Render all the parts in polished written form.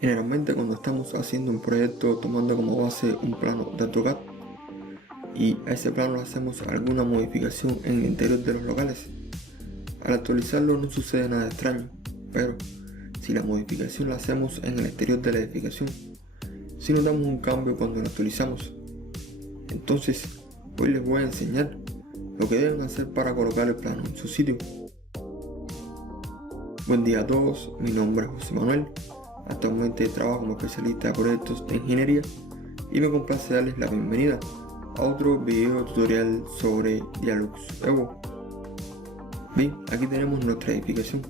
Generalmente cuando estamos haciendo un proyecto tomando como base un plano de AutoCAD y a ese plano le hacemos alguna modificación en el interior de los locales, al actualizarlo no sucede nada extraño, pero si la modificación la hacemos en el exterior de la edificación, sí notamos un cambio cuando lo actualizamos. Entonces, hoy les voy a enseñar lo que deben hacer para colocar el plano en su sitio. Buen día a todos, mi nombre es José Manuel. Actualmente trabajo como especialista de proyectos de ingeniería y me complace darles la bienvenida a otro video tutorial sobre Dialux Evo. Bien, aquí tenemos nuestra edificación,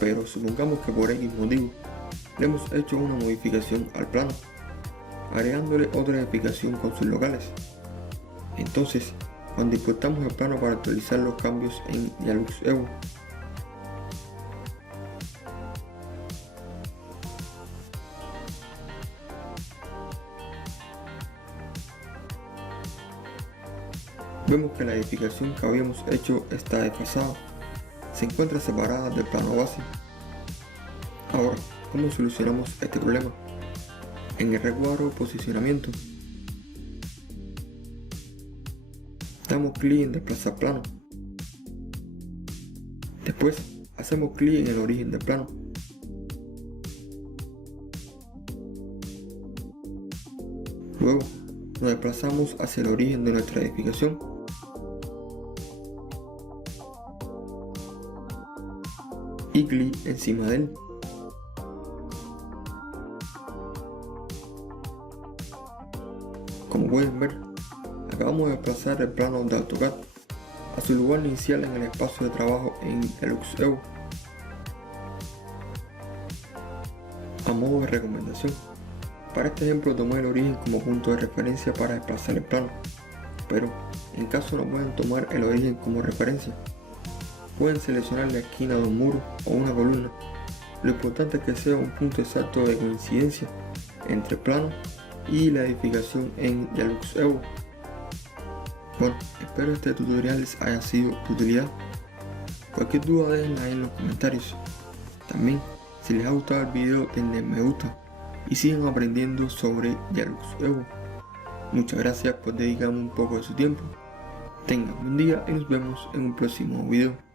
pero supongamos que por X motivo le hemos hecho una modificación al plano, agregándole otra edificación con sus locales. Entonces, cuando importamos el plano para actualizar los cambios en Dialux Evo, vemos que la edificación que habíamos hecho está desfasada, se encuentra separada del plano base. Ahora, ¿cómo solucionamos este problema? En el recuadro posicionamiento, damos clic en desplazar plano. Después, hacemos clic en el origen del plano. Luego, nos desplazamos hacia el origen de nuestra edificación. Y clic encima de él. Como pueden ver, acabamos de desplazar el plano de AutoCAD a su lugar inicial en el espacio de trabajo en Dialux Evo. A modo de recomendación, para este ejemplo tomé el origen como punto de referencia para desplazar el plano, pero en caso no pueden tomar el origen como referencia, pueden seleccionar la esquina de un muro o una columna. Lo importante es que sea un punto exacto de coincidencia entre el plano y la edificación en Dialux Evo. Bueno, espero este tutorial les haya sido de utilidad. Cualquier duda déjenla ahí en los comentarios. También, si les ha gustado el video denle me gusta y sigan aprendiendo sobre Dialux Evo. Muchas gracias por dedicarme un poco de su tiempo. Tengan un buen día y nos vemos en un próximo video.